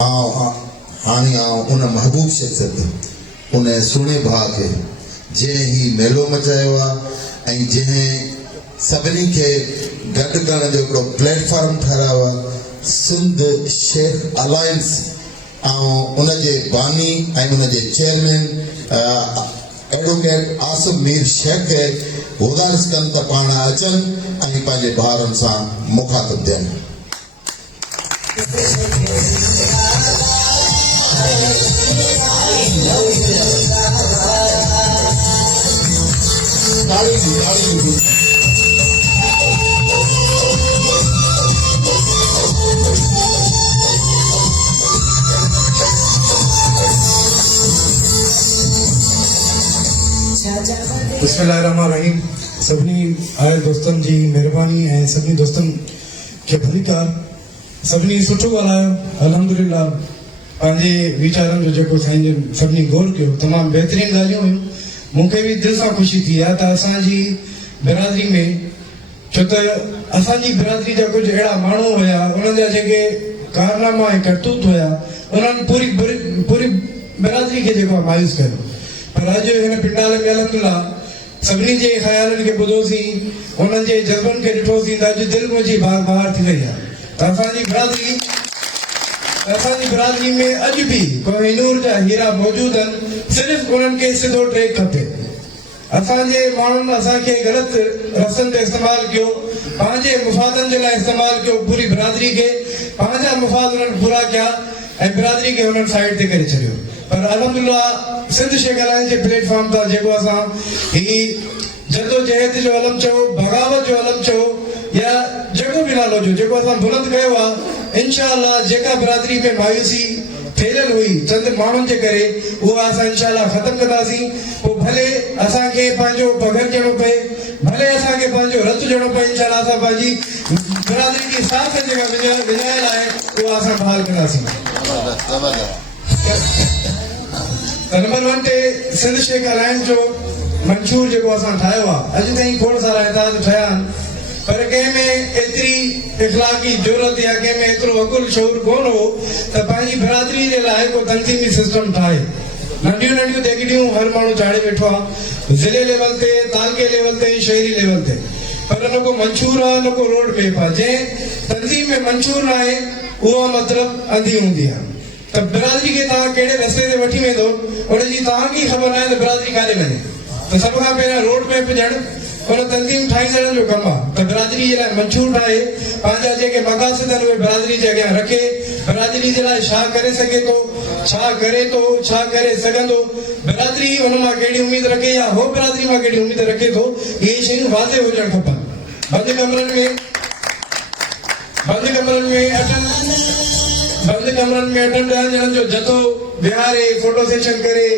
हाणे उन महबूब शख्सियत उन सुहिणे भाउ खे जंहिं ही मेलो मचायो आहे ऐं जंहिं सभिनी खे गॾु करण जो हिकिड़ो प्लेटफॉर्म ठहिरायो आहे, सिंध शेख अलायंस ऐं उनजे बानी ऐं उनजे चेयरमैन एडवोकेट आसिम मीर शेख खे गुज़ारिश कनि त पाण अचनि ऐं पंहिंजे भाउरनि सां मुखातिब थियनि। बिस्मिल्लाहिर्रहमानिर्रहीम। सभी आए दोस्तन जी मेहरबानी है, सभी दोस्तन के भलीकार सभी सुठो ॻाल्हायो। अल्हम्दुलिल्लाह पंहिंजे वीचारनि जो जेको साईं सभिनी गौर कयो, तमामु बहितरीन ॻाल्हियूं हुयूं। मूंखे बि दिलि सां ख़ुशी थी आहे त असांजी बिरादरी में, छो त असांजी बिरादरी जा कुझु अहिड़ा माण्हू हुया, उन्हनि जा जेके कारनामा ऐं करतूत हुया, उन्हनि पूरी बिरादरी खे जेको आहे मायूस कयो। पर अॼु हिन पिंडाल में अल्हम्दुलिल्लाह सभिनी जे ख़्यालनि खे ॿुधोसीं, उन्हनि जे जज़्बनि खे ॾिठोसीं त अॼु दिलि मुंहिंजी बाहर थी वई आहे त असांजी बिरादरी में अॼु बि कोहिनूर जा हीरा मौजूदु आहिनि। सिर्फ़ु उन्हनि खे सिधो ट्रेक खपे। असांजे माण्हुनि असांखे ग़लति रस्तनि ते इस्तेमालु कयो, पंहिंजे मुफ़ादनि जे लाइ इस्तेमालु कयो, पूरी बिरादरी खे पंहिंजा मुफ़ाद उन्हनि पूरा कया ऐं बिरादरी खे उन्हनि साइड ते करे छॾियो। पर अल्हम्दुलिल्लाह सिंध शेख अलायंस जे प्लेटफॉर्म तां जेको असां ही जदोजहद जो अलम चओ, बग़ावत जो अलम चओ, या जेको बि नालो जो जेको असां बुलंद कयो आहे, इंशाअल्लाह जेका बिरादरी में मायूसी फैलियल हुई चंद माण्हुनि जे करे, उहा असां इंशाअल्लाह ख़तमु कंदासीं। पोइ भले असांखे पंहिंजो पघर ॾियणो पए, भले असांखे पंहिंजो रत ॾियणो पए, इंशाअल्लाह असां पंहिंजी बिरादरी जी साथ जेका विञायल आहे उहा असां बहाल कंदासीं। नंबर 1 ते सिंध शेख अलायंस जो मंशूर जेको असां ठाहियो आहे, अॼु ताईं खोड़ सारा एतराज़ ठहिया आहिनि, पर कंहिंमें एतिरी इख़लाक़ी ज़रूरत या कंहिंमें एतिरो अकुल शऊर कोन हो त पंहिंजी बिरादरी जे लाइ को तनज़ीमी सिस्टम ठाहे। नंढियूं नंढियूं देगिड़ियूं हर माण्हू चाढ़े वेठो आहे, ज़िले लेवल ते, तालुके लेवल ते, शहरी लेवल ते, पर न को मंशूर आहे न को रोड मैप आहे। जंहिं तनज़ीम में मंशूर न आहे उहा मतिलबु अंधी हूंदी आहे। त बिरादरी खे तव्हां कहिड़े रस्ते ते वठी वेंदो, उनजी तव्हांखे ख़बर नाहे त बिरादरी काॾे वञे। त सभ खां पहिरियों रोड मैप ॼण उन तनज़ीम ठाहींदड़नि जो कमु आहे त बिरादरी जे लाइ मंशूर ठाहे, पंहिंजा जेके मक़ासिद आहिनि उहे बिरादरी जे अॻियां रखे, बिरादरी जे लाइ छा करे सघे थो, छा करे थो, छा करे सघंदो, बिरादरी हुन मां कहिड़ी उमेद रखे या हो बिरादरी मां कहिड़ी उमेद रखे थो, इहे शयूं वाज़े हुजणु खपनि। बंदि कमरनि में अटन ॼणनि जो जथो विहारे, फोटो सेशन करे,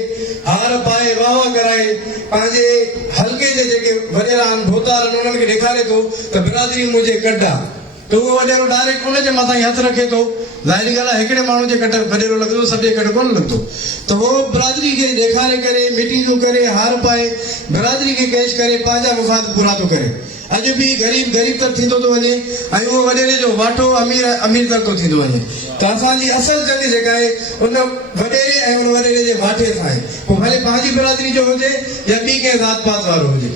हार पाए, वाह वाह कराए, पंहिंजे हल्के जे जेके वॾेरा आहिनि, भोतार आहिनि, उन्हनि खे ॾेखारे थो त बिरादरी मुंहिंजे कट आहे, त उहो वॾेरो डायरेक्ट उनजे मथां ई हथु रखे थो। ज़ाहिरी ॻाल्हि आहे, हिकिड़े माण्हू जे कट वॾेरो लॻंदो, सभु जे कट कोन लॻंदो। त उहो बिरादरी खे ॾेखारे करे, मीटिंगूं करे, हार पाए, बिरादरी खे कैश करे, पंहिंजा मुफ़ाद पूरा थो करे। अॼु बि ग़रीब तर थींदो थो वञे ऐं उहो वॾेरे जो वाठो अमीर तर थो थींदो वञे। त असांजी असल जंग जेका आहे उन वॾेरे ऐं उन वॾेरे जे वाठे सां आहे। पोइ भले पंहिंजी बिरादरी जो हुजे या ॿी कंहिं ज़ात पात वारो हुजे।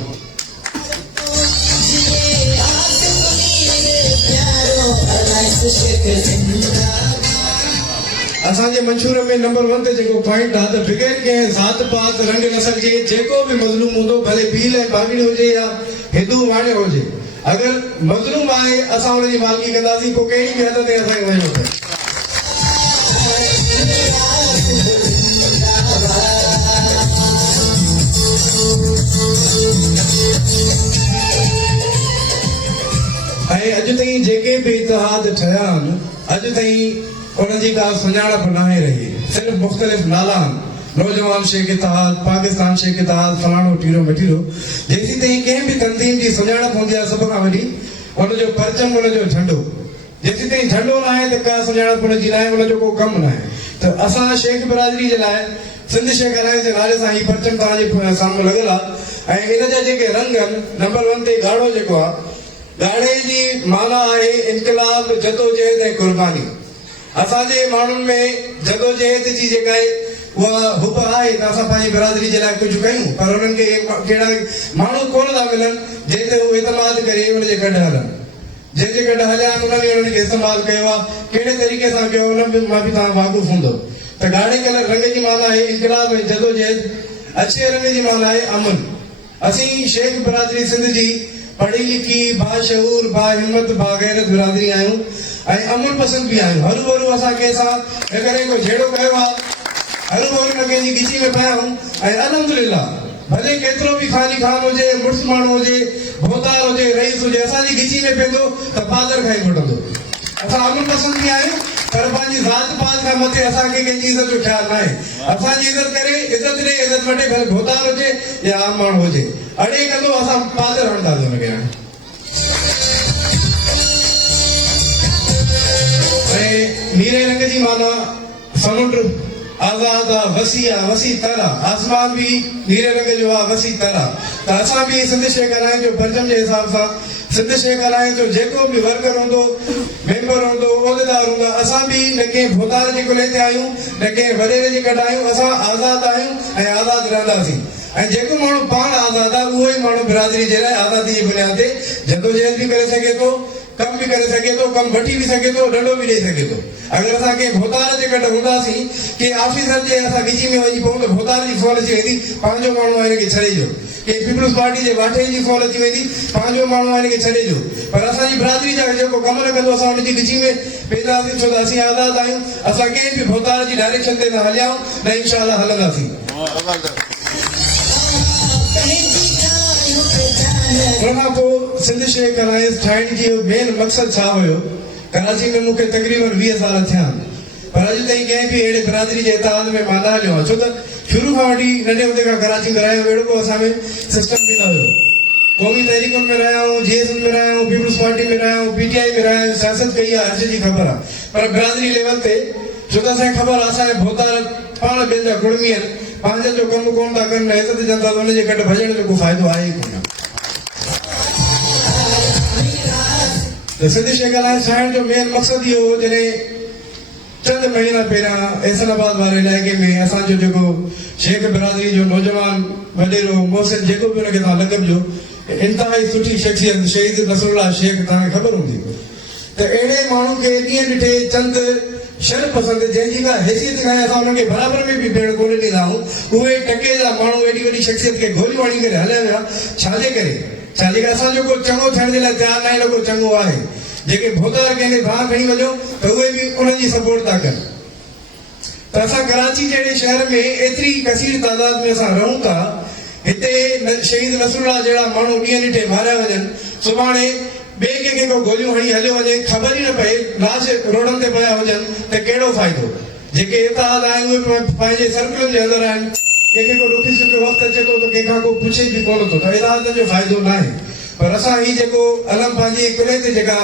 असांजे मंशूर में नंबर 1 ते जेको पॉइंट आहे त बग़ैर कंहिं ज़ात पात रंग नसल जे जेको बि मज़लूम हूंदो, भले भील ऐं भाॻड़ी हुजे या हिंदू वाणे हुजे, अगरि मज़लूम आहे असां हुनजी मालिकी कंदासीं, पोइ कहिड़ी बि हद ते असांखे वञिणो पए। ऐं अॼु ताईं जेके बि इतिहाद ठहिया आहिनि, अॼु ताईं उनजी का सुञाणप न आहे रही। सिर्फ़ु मुख़्तलिफ़ नाला आहिनि, नौजवान शेख इतिहाद, पाकिस्तान शेख इतिहाद, फलाणो टीरो मटीरो। जेसीं ताईं कंहिं बि तनज़ीम जी सुञाणप हूंदी आहे, सभ खां वॾी उनजो परचम, उनजो झंडो। जेसीं ताईं झंडो न आहे त का सुञाणप उनजी न आहे, उनजो को कमु न आहे। त असां शेख बिरादरी जे लाइ सिंध शेख अलायंस जे नाले सां ही परचम तव्हांजे साम्हूं लॻियल आहे। ऐं इन जा जेके रंग आहिनि, नंबर 1 ते ॻाढ़ो जेको आहे, ॻाढ़े जी माना आहे इनकलाब, जदोजहद ऐं क़ुर्बानी। असांजे माण्हुनि में जदोजहद जी जेका आहे उहा हुब आहे त असां पंहिंजी बिरादरी जे लाइ कुझु कयूं, पर उन्हनि खे कहिड़ा माण्हू कोन था मिलनि जंहिं ते उहे इतमाद करे उनजे गॾु हलनि। जंहिंजे गॾु हलिया आहिनि उन्हनि खे इस्तेमालु कयो आहे, कहिड़े तरीक़े सां कयो उन में मां बि तव्हां वाक़ुफ़ु हूंदो। त ॻाढ़े कलर रंग जी माना आहे इनकलाब ऐं जदोजहद, अछे रंग जी माना आहे अमन। असीं शेख बिरादरी सिंध जी पढ़ी लिखी बाशऊर बाहिम्मत बाग़ैरत बिरादरी आहियूं ऐं अमन पसंद बि आहियूं। हरू भरू असां कंहिंसां करे को झेड़ो कयो आहे, हरू भरू न कंहिंजी गिची में पिया आहियूं ऐं अल्हम्दुलिल्लाह भले केतिरो बि ख़ाली खान हुजे, मुड़ुस माण्हू हुजे, भोतार हुजे, रईस हुजे, असांजी गिची में पवंदो त फादर खां ई वठंदो। असां अमन पसंद बि आहियूं, पर पंहिंजी ज़ात पात खां मथे असांखे कंहिंजी इज़त जो ख़्यालु न आहे। असांजी इज़त करे, इज़त ॾे, इज़त वठे, भले भोतार हुजे या आम माण्हू हुजे, अड़े कंदो असां फादर हणंदासीं हुनखे। ऐं नीरे रंग जी माना समुंड आज़ाद आहे, वसी आहे, वसी तर आहे, आसमान बि नीरे रंग जो आहे, वसी तर आहे। त असां बि सिंध शेख आहियूं जो परचम जे हिसाब सां सिंध शेख आहियूं जो जेको बि वर्कर हूंदो, मेंबर हूंदो, उहिदेदार हूंदा, असां बि न कंहिं भोतार जे कुले ते आहियूं न कंहिं वॾेरे जे गॾु आहियूं, असां आज़ाद आहियूं ऐं आज़ाद रहंदासीं। ऐं जेको माण्हू पाण आज़ाद आहे उहो ई माण्हू बिरादरी जे लाइ आज़ादी जी बुनियाद ते जदोजहद बि करे सघे थो, कम बि करे सघे थो, कम वठी बि सघे थो, ॾंडो बि ॾेई सघे थो। अगरि असां कंहिं भोतार जे गॾु हूंदासीं, कंहिं ऑफिसर जे असां गिची में वञी पऊं त भोतार जी फोन अची वेंदी, पंहिंजो माण्हू आहे हिनखे छॾे ॾियो। कंहिं पीपल्स पार्टी जे वाठे जी फोन अची वेंदी, पंहिंजो माण्हू आहे हिनखे छॾे ॾियो। पर असांजी बिरादरी जा जेको कमु न कंदो असां हुनजी गिची में वेंदासीं, छो त असीं आज़ाद आहियूं। असां कंहिं बि भोतार जी डायरेक्शन ते न हलियाऊं न इंशाअल्लाह हलंदासीं। उनखां पोइ सिंध शेख अलायंस ठाहिण जी मेन मक़सदु छा हुयो? कराची में मूंखे तक़रीबन 20 साल थिया आहिनि, पर अॼु ताईं कंहिं बि अहिड़े बिरादरी जे इतिहाद में मां न हलियो आहियां, छो त शुरू खां वठी नंढे हूंदे खां कराची में रहियो, अहिड़ो को असां में सिस्टम बि न हुयो। क़ौमी तहरीकुनि में रहिया आहियूं, जीएसएस में रहिया आहियूं, पीपल्स पार्टी में रहिया आहियूं, पीटीआई में रहिया आहियूं, सियासत कई आहे, हर शइ जी ख़बर आहे, पर बिरादरी लेवल ते छो त असांखे ख़बर आहे असांजे भोतार पाण ॿियनि जा कुड़मी आहिनि, पंहिंजो जो कमु कोन था कनि, इज़त ॾियनि था, त हुनजे गॾु भॼण जो को फ़ाइदो आहे ई कोन। त सिंध शेख अलायंस ठाहिण जो मेन मक़सदु इहो हो, जॾहिं चंद महीना पहिरियां एहसनाबाद वारे इलाइक़े में असांजो जेको शेख बिरादरी जो नौजवान वॾेरो मोहसिन, जेको बि हुनखे तव्हां लक़ब ॾियो, इंतिहाई सुठी शख़्सियत शहीद नसरुल्लाह शेख, तव्हांखे ख़बर हूंदी। त अहिड़े माण्हू खे ॾींहं ॾिठे चंद शर पसंदि जंहिंजी का हैसियत कान्हे, असां हुनखे बराबरि में बि भेण कोन ॾींदा आहियूं। उहे टके जा माण्हू एॾी वॾी शख़्सियत खे गोली वाणी करे हलिया विया, छाजे करे? छाजे करे? असांजो को चङो थियण जे लाइ तयारु न आहे, को चङो आहे। जेके भोतार कंहिंखे भाउ खणी वञो त उहे बि उनजी सपोर्ट था कनि। त असां कराची जहिड़े शहर में एतिरी कसीर तादाद में असां रहूं था, हिते शहीद नसरुल्लाह जहिड़ा माण्हू ॾींहं ॾिठे मारिया वञनि, सुभाणे ॿिए कंहिंखे को गोलियूं हणी हलियो वञे, ख़बर ई न पए, लाश रोडनि ते पिया हुजनि, त कहिड़ो फ़ाइदो? जेके इतिहाद आहिनि उहे पंहिंजे सर्कलनि जे अंदरि आहिनि, कंहिंखे को ॾुखी सुखो वक़्तु अचे थो त कंहिंखां को पुछे बि कोन थो, त इतिहाद जो फ़ाइदो न आहे। पर असां ही जेको अलम पंहिंजी कुले ते जेका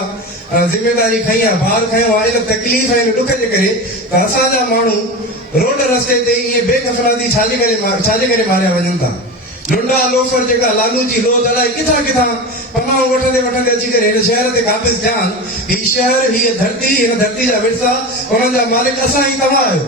ज़िमेदारी खई आहे, भार खयो आहे, इन तकलीफ़ ऐं ॾुख जे करे, त असांजा माण्हू रोड रस्ते ते ईअं बेकफ़नाती छाजे करे मारिया वञनि था। लुंडा लोफर जेका लालू जी लोद अलाए किथां किथां पमाऊं वठंदे वठंदे अची करे हिन शहर ते क़ाबिज़ थियान। हीउ शहर, हीअ धरती, हिन धरती जा विरसा, उन्हनि जा मालिक असां ई तव्हां आहियो।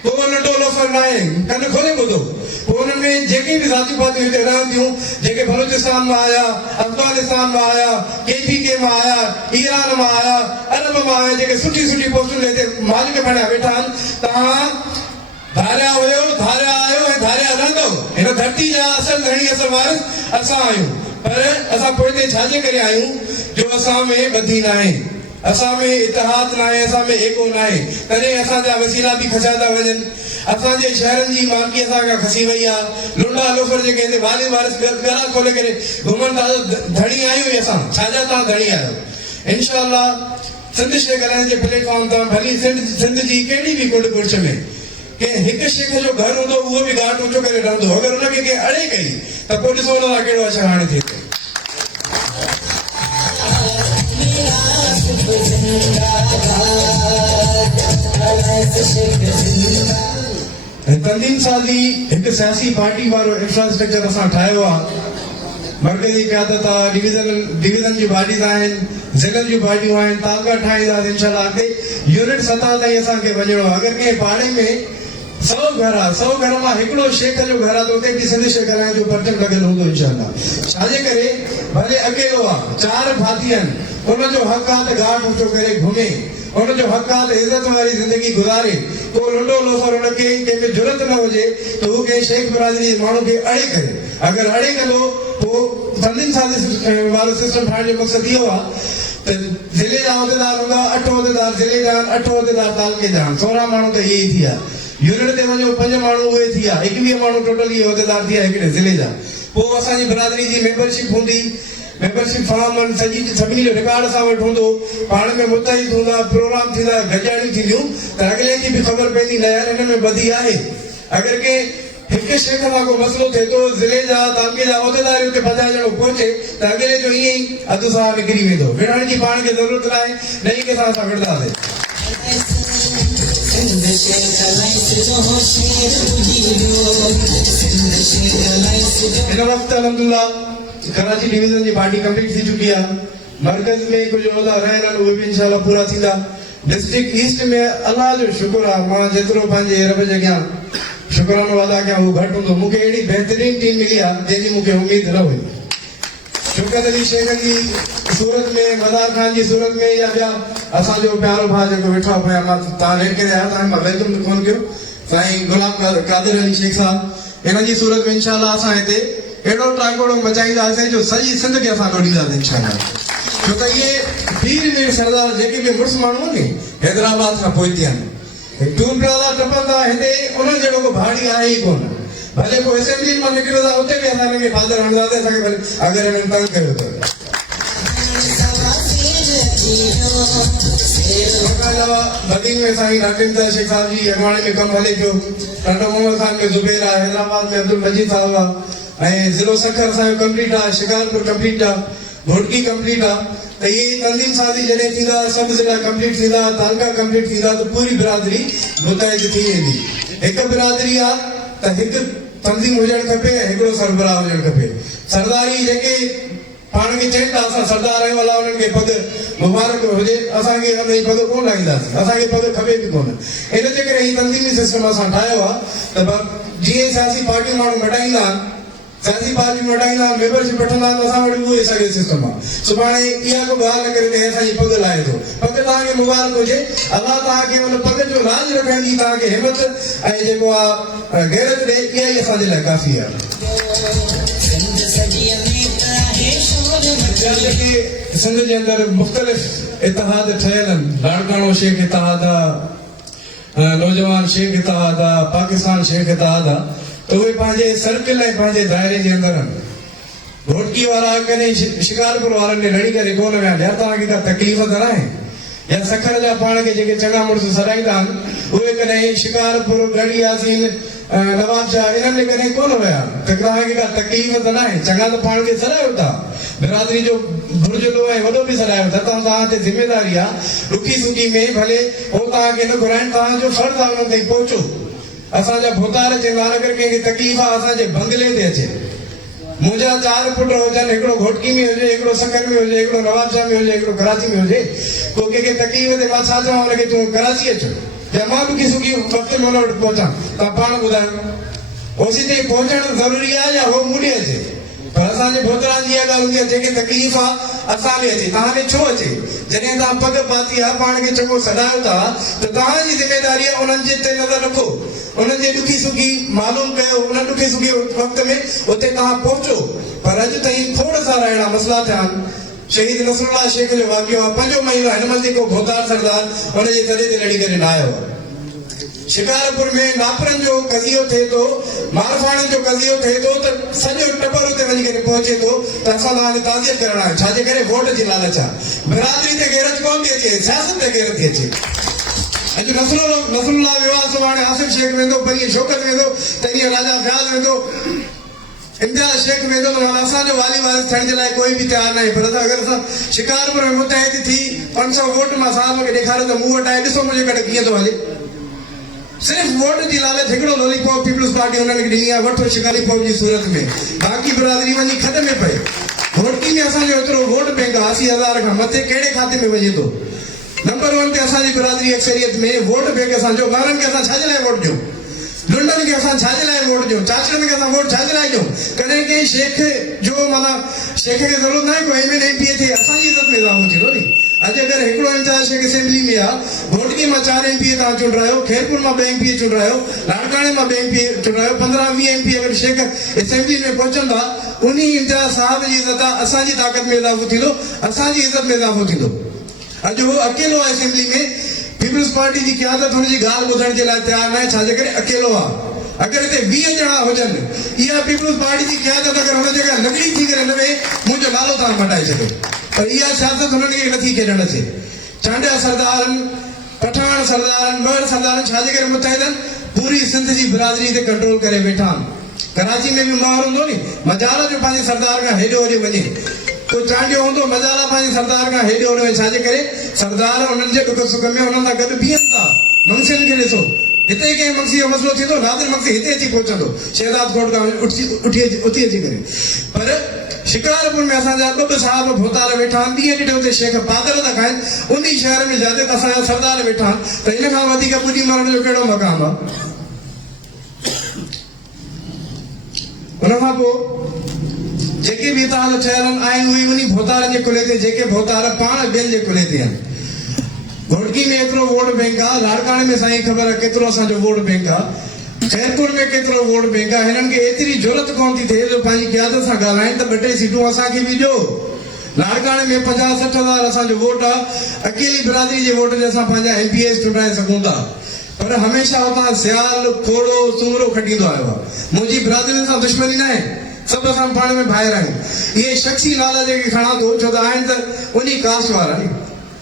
को लुंडो लोफर न आहे, कन खोले ॿुधो। पोइ हुन में जेके बि ज़ातियूं पातियूं हिते रहनि थियूं, जेके बलूचिस्तान मां आया, अफ़गानिस्तान मां आया, KPK मां आया, ईरान मां आया, अरब मां आया, जेके सुठी सुठी पोस्टूं हिते मालिक बणिया वेठा आहिनि, तव्हां धारिया हुयो, धारिया आहियो ऐं धारिया रहंदव। हिन धरती जा असल धणी, असल वारिस असां आहियूं। पर असां पोइ छाजे करे आहियूं? जो असां में ॿधी न आहे, असां में इतिहाद न आहे, असां में एको न आहे, तॾहिं असांजा वसीला बि खसिया था वञनि। असांजे शहरनि जी मालिकी असां खां खसी वई आहे। लुंडा लोफर जेके हिते वाली वारिस गला खोले करे घुमनि था, धणी आहियूं ई असां। छाजा तव्हां धणी आहियो? इंशाअल्लाह सिंध शेख अलायंस जे प्लेटफॉर्म तां भली सिंध जी कहिड़ी बि कुंड कुर्छ में कंहिं हिकु शेख जो घर हूंदो, उहो बि घाट ऊचो करे रहंदो। अगरि हुनखे कंहिं अड़े कई त पोइ ॾिसो हुन सां कहिड़ो असरु हाणे थिए थो। तंज़ीम साज़ी हिकु सियासी पार्टी वारो इंफ्रास्ट्रक्चर असां ठाहियो आहे। मरकज़ी क़यादत आहे, डिवीज़न जी बॉडीज़ आहिनि, ज़िलनि जूं बॉडियूं आहिनि, तालका ठाहींदासीं इंशाअल्लाह। अॻिते यूनिट सतह ताईं असांखे वञिणो आहे। अगरि कंहिं पाड़े में 100 घर आहे, 100 घर मां हिकिड़ो शेख जो घर आहे त उते बि सिंध शेख हलाइण जो परचम लॻियल हूंदो इंशाअल्लाह। छाजे करे भले अकेलो आहे, 4 भाती आहिनि, उनजो हक़ आहे त घाट ऊचो करे घुमे, उनजो हक़ आहे त इज़त वारी ज़िंदगी गुज़ारे। को लुंडो लोफर उनखे कंहिंमें जुरत न हुजे त हू कंहिं शेख बिरादरी जे माण्हू खे अड़े करे। अगरि अड़े कंदो पोइ तंज़ीम साज़ी वारो सिस्टम ठाहिण जो मक़सदु इहो आहे त ज़िले जा उहिदेदार हूंदा, 8 उहिदेदार ज़िले जा आहिनि, 8 उहिदेदार तालुके जा आहिनि, 16 माण्हू त इहे ई थी विया। यूनिट ते वञो 5 माण्हू उहे थी विया, 21 माण्हू टोटल इहे उहिदेदार थी विया हिकिड़े ज़िले जा। पोइ असांजी बिरादरी जी मेंबरशिप हूंदी, मेंबरशिप फॉर्म सभिनी जो रिकॉर्ड असां वटि हूंदो, पाण में मुतहिद हूंदा, प्रोग्राम थींदा, गॾिजाणियूं थींदियूं त अॻिले खे बि ख़बर पवंदी न यार हिन में ॿधी आहे। अगरि कंहिं हिकु शेख सां को मसइलो थिए थो, ज़िले जा तालुके जा उहिदेदार हुते 50 ॼणो पहुचे त अॻिले जो ईअं ई अधु साह निकिरी वेंदो। विढ़ण जी पाण खे ज़रूरत न आहे, न ई कंहिंसां असां विढ़ंदासीं। हिन वक़्तु अल्हम्दुलिल्लाह कराची डिवीज़न जी पार्टी कंप्लीट थी चुकी आहे। मरकज़ में कुझु उहिदा रहियल आहिनि, उहे बि इंशाअल्लाह पूरा थींदा। डिस्ट्रिक्ट ईस्ट में अल्लाह जो शुक्र आहे, मां जेतिरो पंहिंजे रब जे अॻियां शुक्रानो अदा कयां उहो घटि हूंदो। मूंखे अहिड़ी बहितरीन टीम मिली आहे जंहिंजी मूंखे उमेद न हुई। शौकत अली शेख जी सूरत में, मज़ार ख़ान जी सूरत में, या ॿिया असांजो प्यारो भाउ जेको वेठा पिया, मां तव्हां रेड करे आया, तव्हांखे मां वेलकम कोन कयो, साईं गुलाम कादिर अली शेख साहब, हिन जी सूरत में इंशाअल्लाह असां हिते अहिड़ो टांगोड़ो मचाईंदासीं जो सॼी सिंध खे असां लोड़ींदासीं इंशाअल्लाह। छो त इहे पीर वीर सरदार जेके बि मुड़ुस माण्हू आहिनि हैदराबाद खां पोइते आहिनि, टूर प्लाज़ा टपंदा, हिते उन्हनि जहिड़ो को भाड़ी आहे ई कोन। भले को असेंबली मां निकिरंदा उते बि असां हिनखे फादर हणंदासीं, असांखे भले अगरि हिननि तंग कयो त। बदीन में साईं नाकिम शेख साहब जी अॻवाणी में कमु हले पियो। डॉक्टर मोहम्मद खान में ज़ुबैर आहे, हैदराबाद में अब्दुल मजीद साहब आहे, ऐं ज़िलो सखर असांजो कंप्लीट आहे, शिकारपुर कंप्लीट आहे, घोटकी कंप्लीट आहे। त इहे तंज़ीम साज़ी जॾहिं थींदा, सभु ज़िला कंप्लीट थींदा, तालुका कंप्लीट थींदा त पूरी बिरादरी मुतहिद थी वेंदी। हिकु बिरादरी आहे त हिकु तंज़ीम हुजणु खपे ऐं हिकिड़ो सरबराह हुजणु खपे। सरदारी जेके पाण खे चवनि था असां सरदार आहियूं, अलाह उन्हनि खे पग मुबारक हुजे, असांखे हुन जी पग कोन लाहींदासीं, असांखे पग खपे बि कोन। इन जे करे ही तंज़ीमी सिस्टम असां ठाहियो आहे त जीअं सियासी पार्टियूं माण्हू मटाईंदा आहिनि, सियासी पार्टियूं मटाईंदा आहिनि, मेंबरशिप वठंदा आहिनि, असां वटि उहो सॼो सिस्टम आहे। सुभाणे इहा को ॻाल्हि न करे त असांजी पग लाहे थो, पग तव्हांखे मुबारक हुजे, अलाह तव्हांखे हुन पग जो राज रखण जी तव्हांखे हिमत ऐं जेको आहे गैरत ॾे, इहा ई असांजे लाइ काफ़ी आहे। जेके सिंध जे अंदरि मुख़्तलिफ़ इतिहाद ठहियल आहिनि, लाड़काणो शेख इतिहाद आहे, नौजवान शेख इतिहाद आहे, पाकिस्तान शेख इतिहाद आहे, त उहे पंहिंजे सर्किल ऐं पंहिंजे दायरे जे अंदरि आहिनि। घोटकी वारा कॾहिं शिकारपुर वारनि खे लड़ी करे कोन विया, या तव्हांखे का तकलीफ़ त न आहे? या सखर जा पाण खे जेके चङा मुड़ुस सराईंदा आहिनि, उहे कॾहिं शिकारपुर, गढ़ी यासीन, नवाब शाह इन्हनि कॾहिं कोन विया, त तव्हांखे का तकलीफ़ त न आहे? चङा त पाण खे सरायो था, बिरादरी जो बुर्जुलो ऐं वॾो बि सरायो था, तव्हां ते ज़िमेदारी आहे। ॾुखी सुखी में भले हो तव्हांखे न घुराइनि, तव्हांजो फर्ज़ु आहे उन्हनि ताईं पहुचो। असांजा भोतार चवंदा आहिनि अगरि कंहिंखे तकलीफ़ आहे असांजे बंगले ते अचे। मुंहिंजा 4 पुट हुजनि, हिकिड़ो घोटकी में हुजे, हिकिड़ो सखर में हुजे, हिकिड़ो नवाबशाह में हुजे, हिकिड़ो कराची में हुजे, को कंहिंखे तकलीफ़ ते मां छा चवां हुनखे तूं कराची अचो, या मां ॾुखी सुखी वक़्त में हुन वटि पहुचां? तव्हां पाण ॿुधायो, ओसी ताईं पहुचणु ज़रूरी आहे या हो मूंॾे अचे? पर असांजे भोतरनि जी इहा ॻाल्हि हूंदी आहे, जेके तकलीफ़ आहे असां ॾे अचे, तव्हांखे छो अचे? जॾहिं तव्हां पग पाती आहे, पाण खे चङो सॾायो था, त तव्हांजी ज़िमेदारी आहे उन्हनि जे ते नज़र रखो, उन्हनि जे ॾुखी सुखी मालूम कयो, उन ॾुखी सुखी वक़्त में उते तव्हां पहुचो। पर अॼु ताईं खोड़ सारा अहिड़ा मसइला थिया आहिनि। शहीद नसरुल्लाह शेख जो वाक़ियो आहे, 5 महीनो हिन महिल को भोतार सरदार हुनजे दड़े ते लड़ी करे न आयो आहे। शिकारपुर में नापरनि जो कज़ियो थिए थो, मारफाणनि जो कज़ियो थिए थो, त सॼो टबर उते वञी करे पहुचे थो त असां तव्हांखे ताज़ियत करणु आहे। छाजे करे? वोट जी लालच आहे। बिरादरी ते गैरत कोन थी अचे, सियासत ते गैरत थी अचे। अॼु नसरुल्लाह वियो, सुभाणे आसिफ शेख वेंदो, परीअं शौकत वेंदो, त ईअं राजा फ़याज़ वेंदो, इम्तियाज़ शेख वेंदो, त असांजो वाली वारिस थियण जे लाइ कोई बि तयारु न आहे। पर अगरि असां शिकारपुर में मुतहिद थी 500 वोट मां साहब खे ॾेखारियो त मूं वटि आहे, ॾिसो मुंहिंजे कॾहिं कीअं थो हले। सिर्फ वोट जी लालच हिकिड़ो लॉलीपॉप पीपल्स पार्टी उन्हनि खे ॾिनी आहे, वठो शिकारीपॉप जी सूरत में, बाक़ी बिरादरी वञी खत में पए। घोटकी में असांजो एतिरो वोट बैंक आहे 80,000 खां मथे, कहिड़े खाते में वञे थो? नंबर 1 ते असांजी बिरादरी अक्सरियत में वोट बैंक असांजो, ॿारनि खे असां छाजे लाइ वोट ॾियूं? लुंडनि खे असां छाजे लाइ वोट ॾियूं? चाचड़नि खे असां वोट छाजे लाइ ॾियूं? कॾहिं कंहिं शेख जो माना शेख खे ज़रूरत न आहे कोई MN MP थिए, असांजी इज़त में इज़ाफ़ो थींदो नी। अॼु अगरि हिकिड़ो इंचार्ज शेख असेंबली में आहे, घोटकी मां 4 MP तव्हां चूंडायो, खैरपुर मां 2 MP चूंडायो, लाड़काणे मां 2 MP चूंडायो, 15-20 MP अगरि शेख असेंबली में पहुचंदा, उन इंचार्ज साहब जी इज़त आहे, असांजी ताक़त में इज़ाफ़ो थींदो, असांजी इज़त में इज़ाफ़ो थींदो। अॼु उहो अकेलो आहे असेंबली में, पीपल्स पार्टी जी क़यादत हुनजी ॻाल्हि ॿुधण जे लाइ तयारु न आहे, छाजे करे अकेलो आहे। अगरि हिते 20 ॼणा हुजनि, इहा पीपल्स पार्टी जी क़यादत अगरि हुन जॻह लॻड़ी थी करे न वेहे, मुंहिंजो नालो तव्हां मटाए छॾियो, पर इहा सियासत हुननि खे नथी खेॾण अचे। चांडिया सरदारनि, पठान सरदारनि, ॿ सरदारनि छाजे करे मुतहिदनि, पूरी सिंध जी बिरादरी ते कंट्रोल करे वेठा आहिनि। कराची में बि माहौल हूंदो नी, मजाल जो पंहिंजे सरदार खां हेॾे होॾे वञे, को चांडियो हूंदो मजाला पंहिंजे सरदार खां हेॾे होॾे, छाजे करे सरदार उन्हनि जे ॾुख सुख में उन्हनि सां गॾु बीहनि था। मंगसियुनि खे ॾिसो, हिते कंहिं मंगसी जो मसइलो थींदो, नादिर मंगसी हिते अची पहुचंदो, शहदाद कोट खां उथी अची करे। पर शिकारपुर में असांजा ॿ साहब भोतार वेठा आहिनि, ॾींहं ॾिठो हुते शेख पादर था खाइनि, उन शहर में जिते असांजा सरदार वेठा आहिनि, त इन खां वधीक ॿुधी मरण जो कहिड़ो मक़ाम आहे? उन खां पोइ जेके बि इताद ठहियल आहिनि, उहे उन भोतारनि जे कुले ते, जेके भोतार पाण ॿियनि जे कुले ते आहिनि। घोटकी में एतिरो वोट बैंक आहे, लाड़काणे में साईं ख़बर आहे केतिरो असांजो वोट बैंक आहे, खैरपुर में केतिरो वोट बैंक आहे। हिननि खे एतिरी ज़रूरत कोन थी थिए जो पंहिंजी क़यादत सां ॻाल्हाइनि त 2-3 सीटूं असांखे बि ॾियो। लाड़काणे में 50-60 असांजो वोट आहे, अकेली बिरादरी जे वोट ते असां पंहिंजा MPs चुंडाए सघूं था, पर हमेशह उतां सियाल खोड़ो सूमरो खटींदो आयो आहे। मुंहिंजी बिरादरी सां दुश्मनी न आहे, सभु असां पाण में भाइर आहियूं। इहे शख़्सी नाला जेके खणा थो, छो त आहिनि त उन कास्ट वारा नी,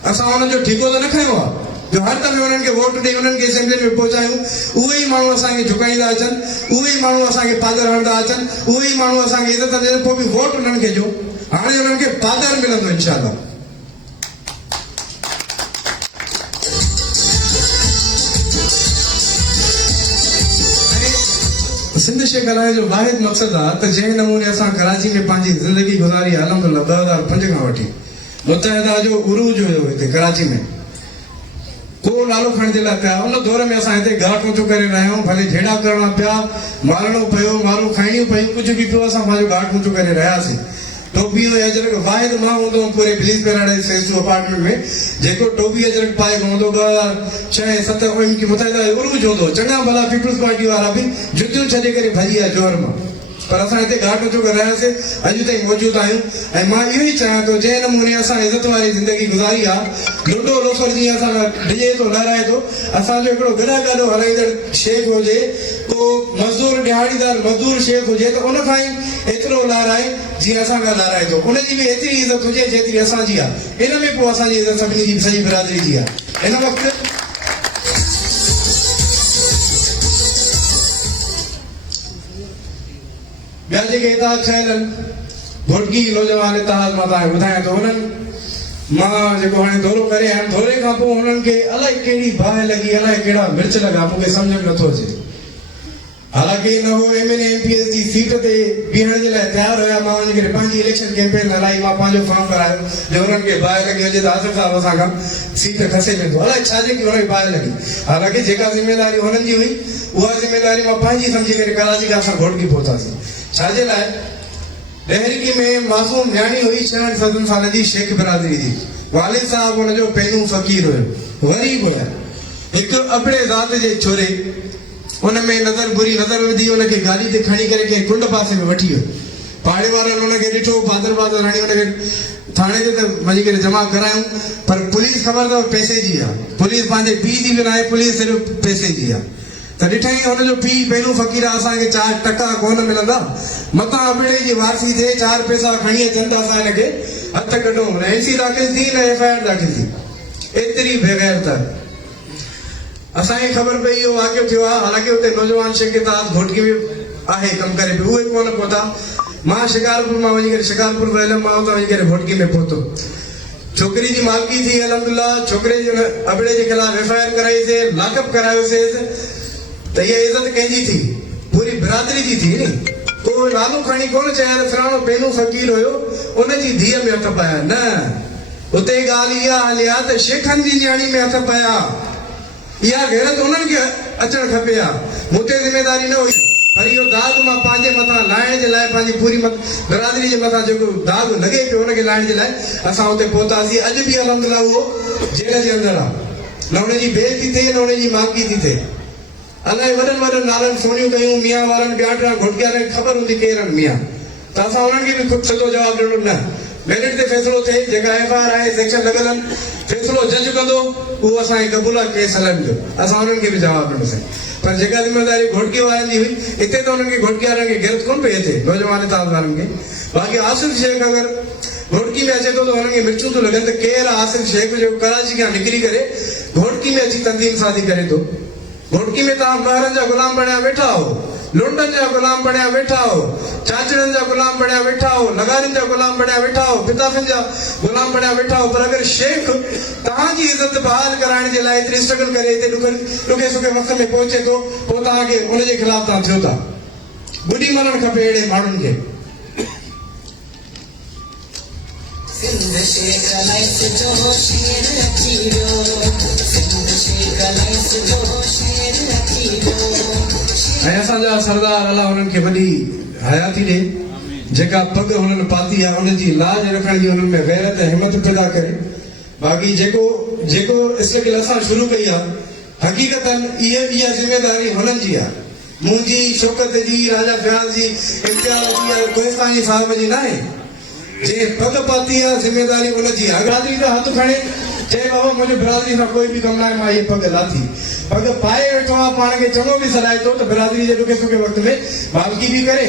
असां उन्हनि जो ठीको त न खयो आहे जो हर दफ़े उन्हनि खे वोट ॾेई उन्हनि खे असेंबली में पहुचायूं। उहे ई माण्हू असांखे झुकाईंदा अचनि, उहे ई माण्हू असांखे पादर हणंदा अचनि, उहे ई माण्हू असांखे इज़त ॾियनि, पोइ बि वोट उन्हनि खे ॾियो। हाणे उन्हनि खे पादर मिलंदो इंशाअल्लाह। सिंध शेख हलाइण जो वाहिद मक़सदु आहे त जंहिं नमूने असां कराची में पंहिंजी ज़िंदगी गुज़ारी आहे, अलहमदुलिल्लाह 2005 खां वठी मुतहिदा जो उरूज हुयो हिते कराची में, को नालो खणण जे लाइ पिया। उन दौर में असां हिते घाट ऊंचो करे रहिया आहियूं, भले झेड़ा करणा पिया, मारणो पियो, मारूं खाइणियूं पियूं, कुझु बि पियो, असां पंहिंजो घाट ऊंचो करे रहियासीं। टोपी अजरक वाहिद मां हूंदो पूरे बिलीस पैराडाइज फेस अपार्टमेंट में, जेको टोपी अजरक पाए हूंदो 2006-07 की मुतहिदा उरूज हूंदो। चङा भला पीपल्स पार्टी वारा बि जुतियूं छॾे करे भरी आहे जोर मां, पर असां हिते घाट ऊंचो करे रहियासीं, अॼु ताईं मौजूदु आहियूं। ऐं मां इहो ई चाहियां थो, जंहिं नमूने असां इज़त वारी ज़िंदगी गुज़ारी आहे, लुडो लोफर जीअं असां डिॼे थो लहराए थो, असांजो हिकिड़ो गॾा गाॾो हलाईंदड़ शेख हुजे, को मज़दूर ॾिहाड़ीदार मज़दूर शेख हुजे, त उन खां ई एतिरो लहराए जीअं असां खां लहराए थो, उनजी बि एतिरी इज़त हुजे जेतिरी असांजी आहे। इन में पोइ असांजी इज़त सभिनी जी सॼी बिरादरी जी आहे। हिन वक़्तु ॿिया जेके इतिहाद ठहियल आहिनि, घोटकी नौजवान इतिहाद मां तव्हांखे ॿुधायां थो। उन्हनि मां जेको हाणे दौरो करे आयुमि, दौरे खां पोइ हुननि खे अलाए कहिड़ी बाहि लॻी, अलाए कहिड़ा मिर्च लॻा, मूंखे सम्झ में नथो अचे। हालांकि न हो MN MPs जी सीट ते बीहण जे लाइ तयारु हुया, मां वञी करे पंहिंजी इलेक्शन कैंपेन हलाई, मां पंहिंजो फॉर्म करायो जो हुननि खे बाहि लॻी हुजे त आसिफ साहब असां खां सीट खसे वेंदो, अलाए छाजे की हुनखे बाहि लॻी। हालांकि जेका ज़िम्मेदारी हुननि जी हुई, उहा ज़िम्मेदारी मां पंहिंजी सम्झी करे कराची खां असां घोटकी पहुतासीं। छाजे लाइ? डहरकी में मासूम न्याणी हुई 66 साल जी, शेख बिरादरी जी, वालिद साहब हुनजो पहिरियों फ़क़ीर हुयो, ग़रीब हुया। हिकु अबड़े ज़ात जे छोरे उन में बुरी नज़र विधी, हुनखे गाॾी ते खणी करे कंहिं कुंड पासे में वठी वियो। पाड़े वारनि हुनखे ॾिठो, बादर हणी हुनखे थाणे ते त वञी करे जमा करायूं, पर पुलिस ख़बर अथव पैसे जी आहे, पुलिस पंहिंजे पीउ जी बि न आहे, पुलिस सिर्फ़ु पैसे जी आहे। त ॾिठई हुनजो पीउ पहिरियों फ़क़ीर आहे, असांखे 4 टका कोन मिलंदा, मथां अबड़े जी वारसी थिए, 4 पैसा खणी अचनि त असां हिनखे हथ कढूं। न NC दाख़िल थी, न FIR दाख़िल थी, एतिरी बेग़ैरत। असांखे ख़बर पई इहो वाक़ियो थियो आहे। हालांकि हुते नौजवान शेख इतिहाद घोटकी में आहे कमु करे पियो, उहे कोन पहुता। मां शिकारपुर मां वञी करे शिकारपुर वियमि, मां हुतां वञी करे घोटकी में पहुतो। छोकिरी जी मालकी थी, अलहमदुलिल्लाह। छोकिरे जे अबड़े जे ख़िलाफ़ FIR कराईसीं, लॉकअप करायोसीं। त इहा इज़त कंहिंजी थी? पूरी बिरादरी जी थी नी। को नालो खणी कोन चया त फलाणो पहिरियों फ़क़ीर हुयो उनजी धीअ में हथ पाया, न। उते ॻाल्हि इहा हली आहे त शेखनि जी न्याणी में हथ पाया। इहा गैरत उन्हनि खे अचणु खपे हा। मूं ते ज़िमेदारी न हुई, पर इहो दाग़ मां पंहिंजे मथां लाहिण जे लाइ, पंहिंजी पूरी बिरादरी जे मथां जेको दाग़ लॻे पियो उनखे लाहिण जे लाइ असां उते पहुतासीं। अॼु बि अलहमदिल्ला उहो जेल जे अंदरि आहे। न उनजी बेइज़ती थिए, न उनजी माॻी थी थिए। अलाए वॾनि वॾनि नालनि फोनियूं कयूं मियां वारनि, ॿिया टिया घुटकिया ख़बर हूंदी केरु आहिनि मियां, त असां उन्हनि खे बि ख़ुदि सिधो जवाबु ॾिनो न। मेरिट ते फ़ैसिलो थिए, जेका FIR आहे, सेक्शन लॻल आहिनि, फ़ैसिलो जज कंदो, उहो असांखे क़बूल आहे, केस हलनि पियो। असां उन्हनि खे बि जवाबु ॾिनोसीं। पर जेका ज़िमेदारी घोटकी वारनि जी हुई, हिते त उन्हनि खे घोटकी वारनि खे गिरफ़्त कोन पई अचे, नौजवान इताद वारनि खे। बाक़ी आसिफ़ शेख अगरि घोटकी में अचे थो त हुननि खे मिर्चूं थो लॻनि त केरु आसिफ़ शेख जो कराची खां निकिरी करे घोटकी में अची तंज़ीम साज़ी करे थो। घोटकी में तव्हां ॿारनि जा गुलाम बणिया वेठा हो, लुंडनि जा गुलाम बणिया वेठा हो, चाचड़नि जा गुलाम बणिया वेठा हो, लगारियुनि जा गुलाम बणिया वेठा हो, पिताफ़िन जा गुलाम बणिया वेठा हो। पर अगरि शेख तव्हांजी इज़त बहाल कराइण जे लाइ एतिरी स्ट्रगल करे हिते ॾुखे सुखे वक़्त में पहुचे थो, पोइ तव्हांखे उनजे ख़िलाफ़ तव्हां थियो था। ॿुधी मञणु खपे अहिड़े माण्हुनि खे। ऐं असांजा सरदार अलाह हुननि खे वॾी हयाती ॾे, जेका पग हुननि पाती आहे उनजी लाज रखण जी हुननि में गैरत ऐं हिमत पैदा करे। बाक़ी जेको स्ट्रगल असां शुरू कई आहे, हक़ीक़तन इहा ज़िमेदारी हुननि जी आहे, मुंहिंजी, शौकत जी, राजा फयाज़ जी, इम्तियाज़ जी या कोहिस्तानी साहिब जी न आहे। जे पग पाती आहे ज़िमेदारी उनजी आहे। बिरादरी जो हथ खणे चए बाबा मुंहिंजो बिरादरी सां कोई बि कमु न आहे, मां इहे पग लाथी। पग पाए वेठो आहे, पाण खे चङो बि सॾाए थो त बिरादरी जे ॾुखे सुखे वक़्त में बालकी बि करे।